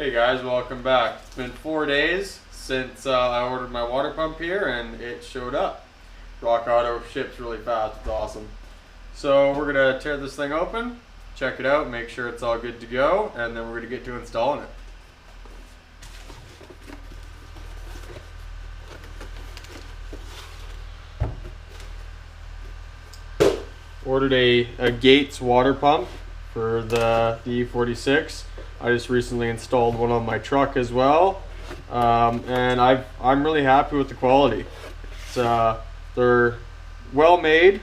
Hey guys, welcome back. It's been 4 days since I ordered my water pump here and it showed up. Rock Auto ships really fast, it's awesome. So we're gonna tear this thing open, check it out, make sure it's all good to go, and then we're gonna get to installing it. Ordered a Gates water pump for the E46. I just recently installed one on my truck as well, and I'm really happy with the quality. They're well made,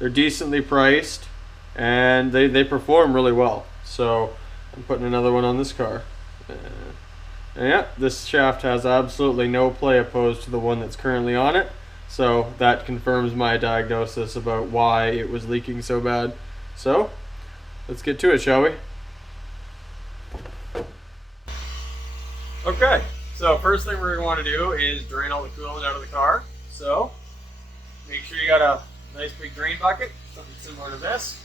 they're decently priced, and they perform really well. So I'm putting another one on this car. And yeah, this shaft has absolutely no play opposed to the one that's currently on it. So that confirms my diagnosis about why it was leaking so bad. So let's get to it, shall we? Okay, so first thing we're going to want to do is drain all the coolant out of the car. So make sure you got a nice big drain bucket, something similar to this.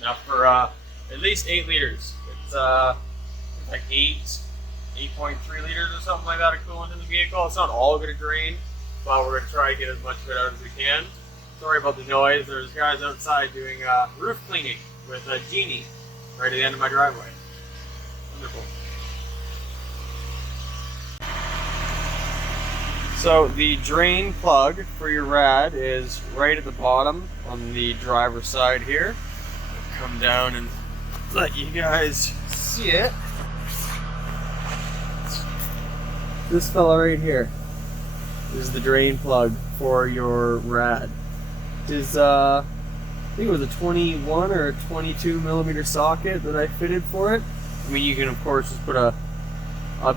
Enough for at least 8 liters. It's like 8.3 liters or something like that of coolant in the vehicle. It's not all going to drain, but we're going to try to get as much of it out as we can. Sorry about the noise. There's guys outside doing roof cleaning with a genie right at the end of my driveway. Wonderful. So the drain plug for your rad is right at the bottom on the driver's side here. I'll come down and let you guys see it. This fella right here is the drain plug for your rad. It is I think it was a 21 or a 22 millimeter socket that I fitted for it. I mean, you can of course just put a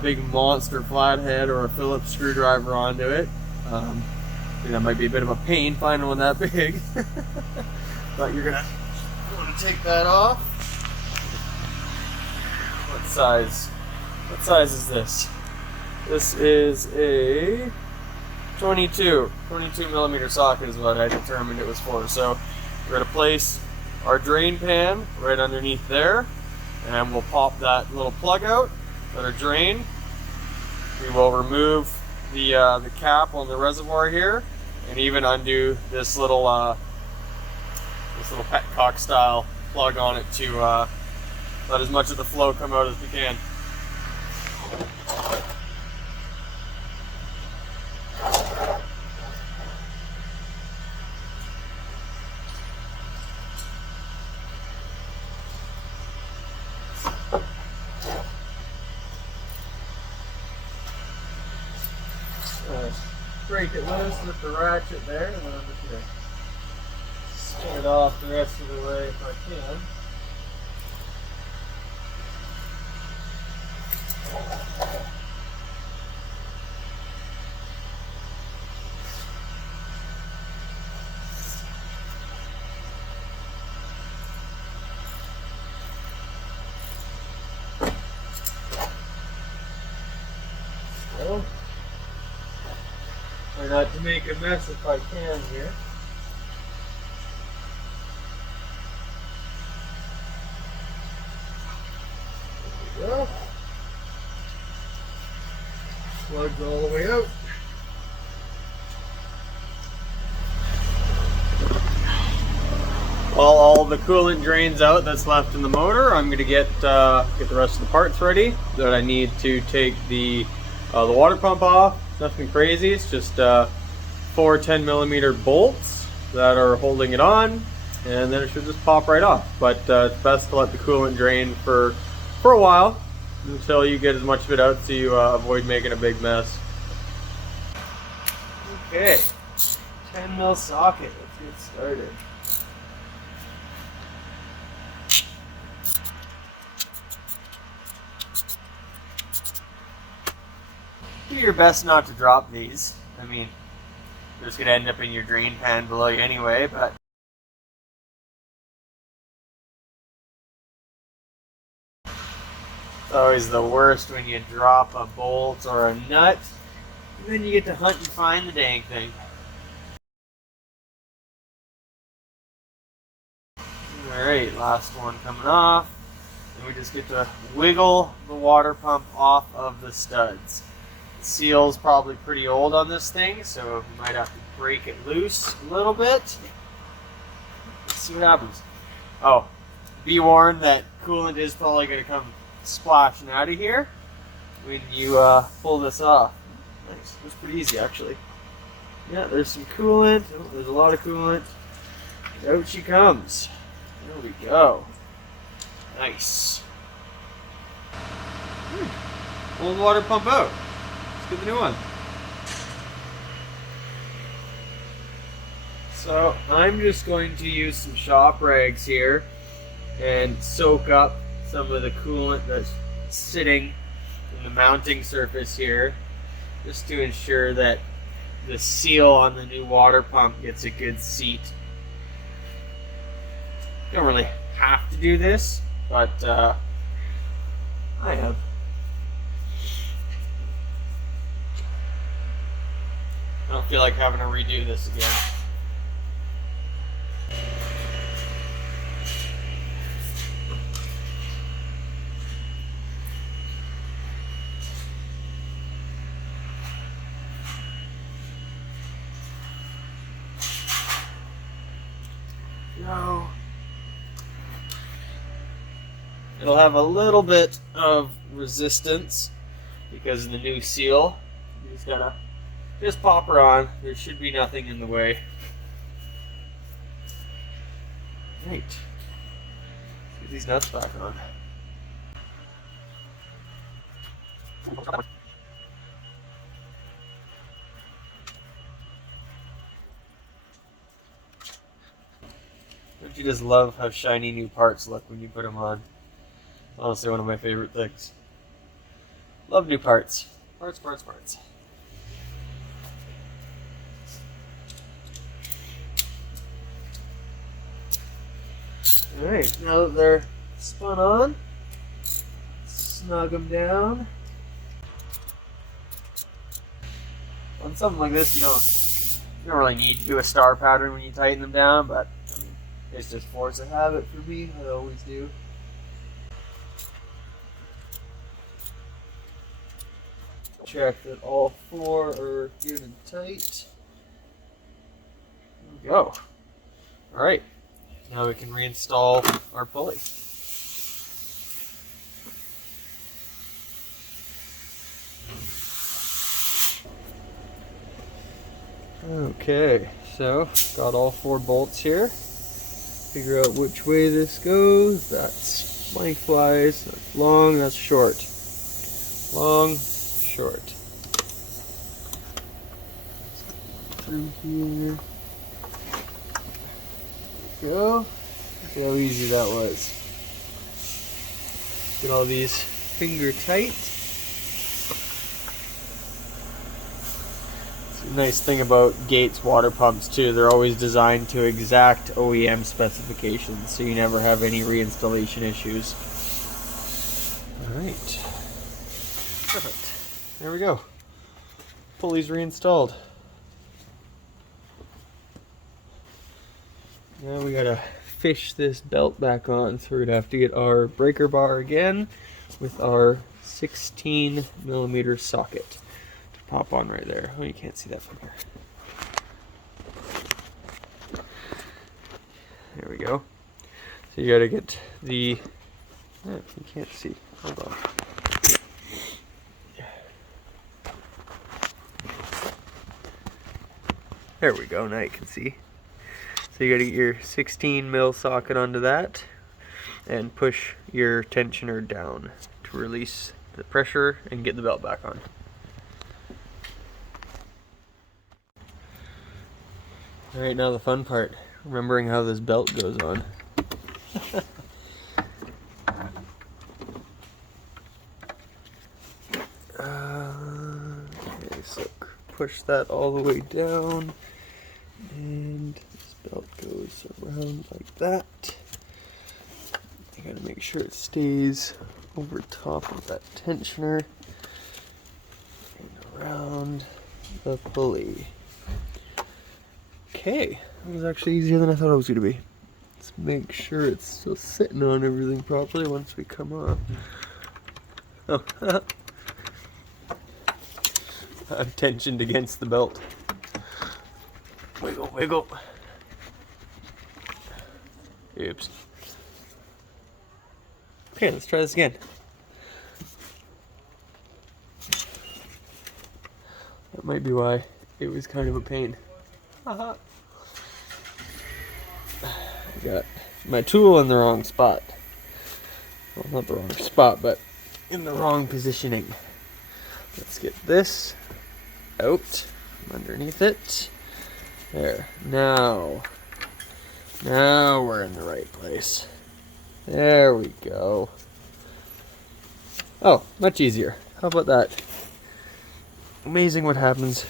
big monster flathead or a Phillips screwdriver onto it. I think that might be a bit of a pain finding one that big. But you're gonna want to take that off. What size is this? This is a 22 millimeter socket is what I determined it was for. So we're gonna place our drain pan right underneath there, and we'll pop that little plug out. Let her drain. We will remove the cap on the reservoir here, and even undo this little petcock style plug on it to let as much of the flow come out as we can. Break it loose with the ratchet there, and then I'm just going to spin it off the rest of the way if I can. So, try not to make a mess if I can here. There we go. Plugs all the way out. While all the coolant drains out that's left in the motor, I'm going to get the rest of the parts ready that I need to take the water pump off. Nothing crazy, it's just 4 10 millimeter bolts that are holding it on, and then it should just pop right off. But it's best to let the coolant drain for a while until you get as much of it out so you avoid making a big mess. Okay, 10 mil socket, let's get started. Do your best not to drop these. I mean, they're just going to end up in your drain pan below you anyway, but it's always the worst when you drop a bolt or a nut, and then you get to hunt and find the dang thing. Alright, last one coming off. And we just get to wiggle the water pump off of the studs. The seal's probably pretty old on this thing, so we might have to break it loose a little bit. Let's see what happens. Oh, be warned that coolant is probably going to come splashing out of here when you pull this off. Nice. It was pretty easy, actually. Yeah, there's some coolant. Oh, there's a lot of coolant. Out she comes. There we go. Nice. Pull the water pump out. Let's get the new one. So I'm just going to use some shop rags here and soak up some of the coolant that's sitting in the mounting surface here, just to ensure that the seal on the new water pump gets a good seat. Don't really have to do this, but I have. I don't feel like having to redo this again. No. It'll have a little bit of resistance because of the new seal. You just gotta pop her on. There should be nothing in the way. Right. Let's get these nuts back on. Don't you just love how shiny new parts look when you put them on? Honestly, one of my favorite things. Love new parts. Parts, parts, parts. Alright, now that they're spun on, snug them down. On something like this, you don't really need to do a star pattern when you tighten them down, but I mean, it's just force of habit for me. I always do. Check that all four are good and tight. There we go. Alright, now we can reinstall our pulley. Okay, so got all four bolts here. Figure out which way this goes. That's lengthwise, that's long, that's short. Long, short. Through here. There we go. Look how easy that was. Get all these finger tight. Nice thing about Gates water pumps too, they're always designed to exact OEM specifications, so you never have any reinstallation issues. Alright. Perfect. There we go. Pulley's reinstalled. Now we gotta fish this belt back on, so we're gonna have to get our breaker bar again with our 16mm socket. Pop on right there. Oh, you can't see that from here. There we go. So you gotta get the... Oh, you can't see. Hold on. There we go. Now you can see. So you gotta get your 16mm socket onto that and push your tensioner down to release the pressure and get the belt back on. Alright, now the fun part, remembering how this belt goes on. Okay, so push that all the way down, and this belt goes around like that. You gotta make sure it stays over top of that tensioner and around the pulley. Okay, that was actually easier than I thought it was going to be. Let's make sure it's still sitting on everything properly once we come off. Oh, I'm tensioned against the belt. Wiggle, wiggle. Oops. Okay, let's try this again. That might be why it was kind of a pain. Haha. I got my tool in the wrong spot. Well, not the wrong spot, but in the wrong positioning. Let's get this out from underneath it. There. Now we're in the right place. There we go. Oh, much easier. How about that? Amazing what happens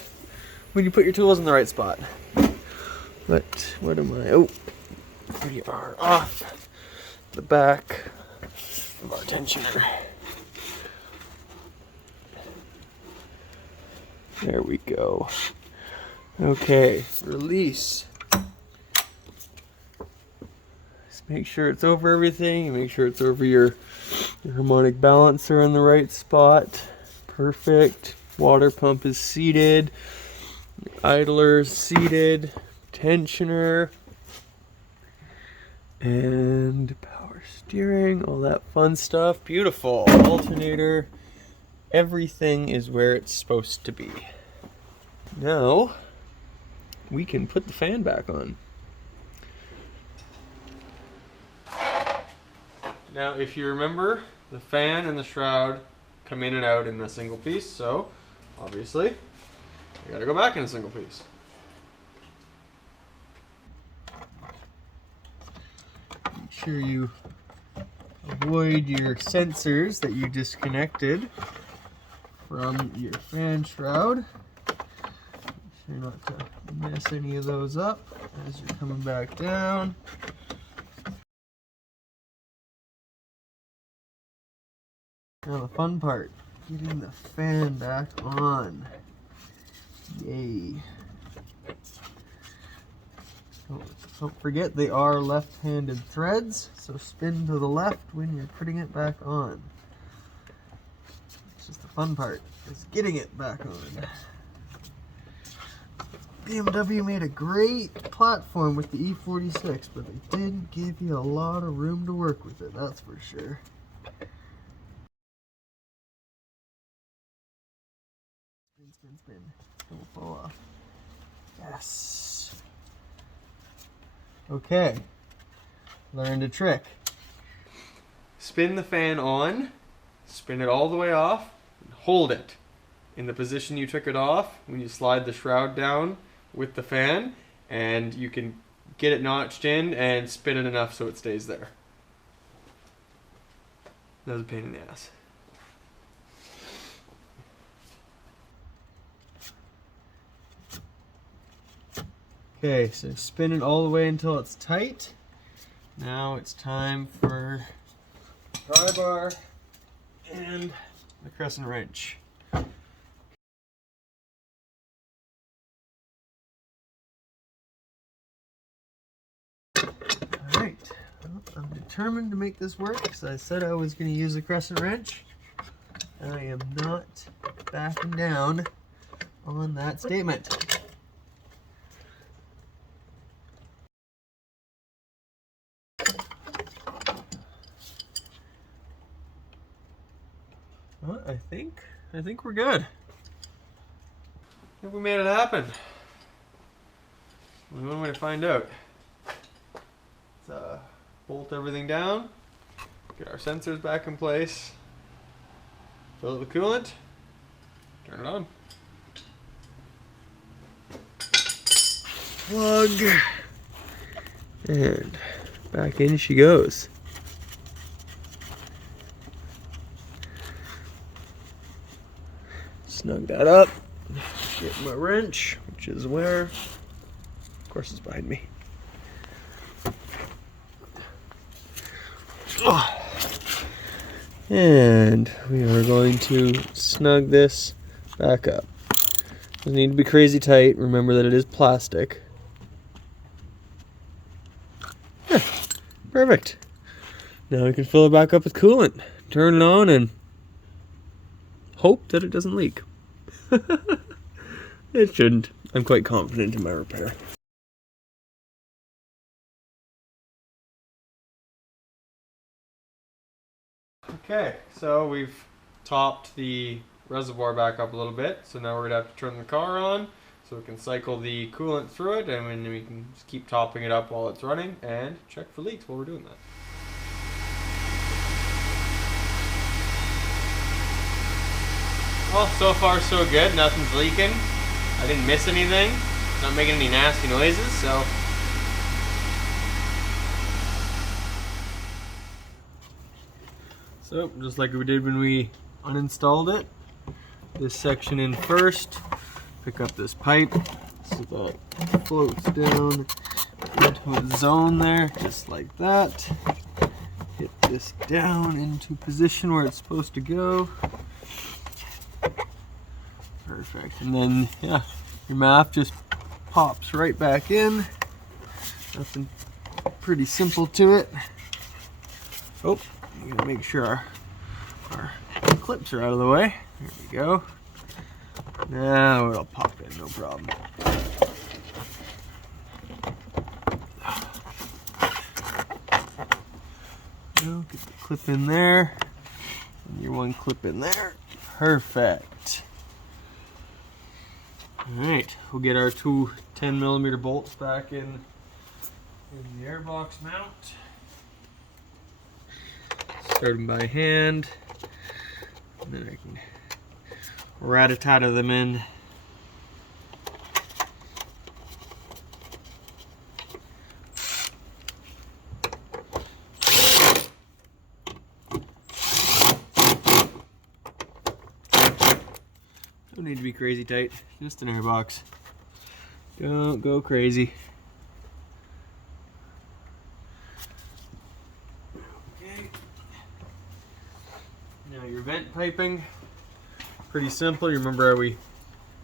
when you put your tools in the right spot. But what am I? Oh, we are off the back of our tensioner. There we go. Okay, release. Just make sure it's over everything. Make sure it's over your harmonic balancer in the right spot. Perfect. Water pump is seated. Idler is seated. Tensioner. And power steering. All that fun stuff. Beautiful. Alternator. Everything is where it's supposed to be. Now, we can put the fan back on. Now, if you remember, the fan and the shroud come in and out in a single piece, so obviously, you gotta go back in a single piece. Make sure you avoid your sensors that you disconnected from your fan shroud. Make sure not to mess any of those up as you're coming back down. Now the fun part, getting the fan back on. Yay. Don't forget they are left-handed threads, so spin to the left when you're putting it back on. It's just the fun part, is getting it back on. BMW made a great platform with the E46, but they didn't give you a lot of room to work with it, that's for sure. Spin, spin. Don't fall off. Yes. Okay. Learned a trick. Spin the fan on, spin it all the way off, and hold it in the position you took it off when you slide the shroud down with the fan, and you can get it notched in and spin it enough so it stays there. That was a pain in the ass. Okay, so spin it all the way until it's tight. Now it's time for pry bar and the crescent wrench. Alright, well, I'm determined to make this work because I said I was going to use a crescent wrench. I am not backing down on that statement. Well, I think we're good. I think we made it happen. Only one way to find out. Let's bolt everything down, get our sensors back in place, fill it with coolant, turn it on. Plug, and back in she goes. Snug that up, get my wrench, which is where, of course it's behind me. And we are going to snug this back up. Doesn't need to be crazy tight. Remember that it is plastic. Perfect. Now we can fill it back up with coolant, turn it on, and hope that it doesn't leak. It shouldn't. I'm quite confident in my repair. Okay, so we've topped the reservoir back up a little bit, so now we're gonna have to turn the car on so we can cycle the coolant through it, and then we can just keep topping it up while it's running and check for leaks while we're doing that. Well, so far so good. Nothing's leaking. I didn't miss anything. It's not making any nasty noises, so. So, just like we did when we uninstalled it, this section in first, pick up this pipe so that it floats down into a zone there, just like that. Hit this down into position where it's supposed to go. Perfect. And then, yeah, your math just pops right back in. Nothing pretty simple to it. Oh, I'm gonna make sure our clips are out of the way. There we go. Now it'll pop in, no problem. Get the clip in there. And your one clip in there. Perfect. Alright, we'll get our two 10mm bolts back in the airbox mount. Start them by hand, and then I can rat-a-tat-a them in. Don't need to be crazy tight, just an airbox. Don't go crazy. Okay. Now your vent piping, pretty simple. You remember how we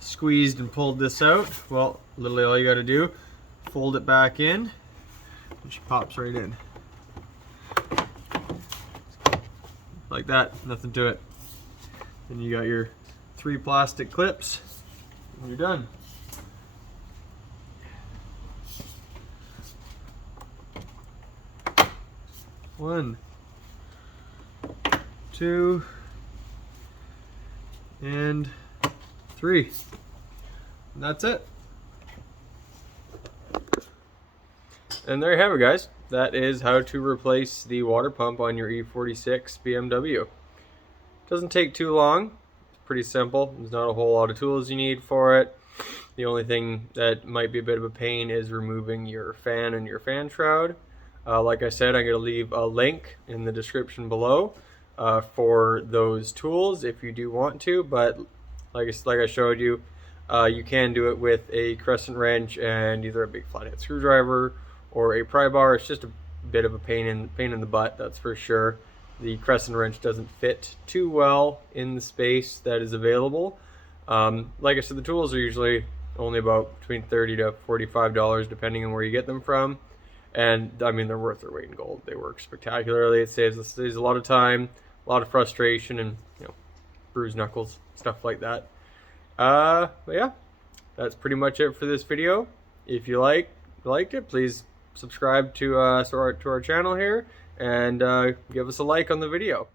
squeezed and pulled this out? Well, literally all you got to do, fold it back in, and she pops right in. Like that, nothing to it. Then you got your 3 plastic clips, and you're done. One, 2, and 3. And that's it. And there you have it, guys. That is how to replace the water pump on your E46 BMW. Doesn't take too long. Pretty simple. There's not a whole lot of tools you need for it. The only thing that might be a bit of a pain is removing your fan and your fan shroud. Like I said, I'm going to leave a link in the description below for those tools if you do want to, but like I showed you, you can do it with a crescent wrench and either a big flathead screwdriver or a pry bar. It's just a bit of a pain in the butt, that's for sure. The crescent wrench doesn't fit too well in the space that is available. Like I said, the tools are usually only about between $30 to $45 depending on where you get them from. And I mean, they're worth their weight in gold. They work spectacularly. It saves a lot of time, a lot of frustration, and bruised knuckles, stuff like that. But yeah, that's pretty much it for this video. If you liked it, please subscribe to our channel here, and give us a like on the video.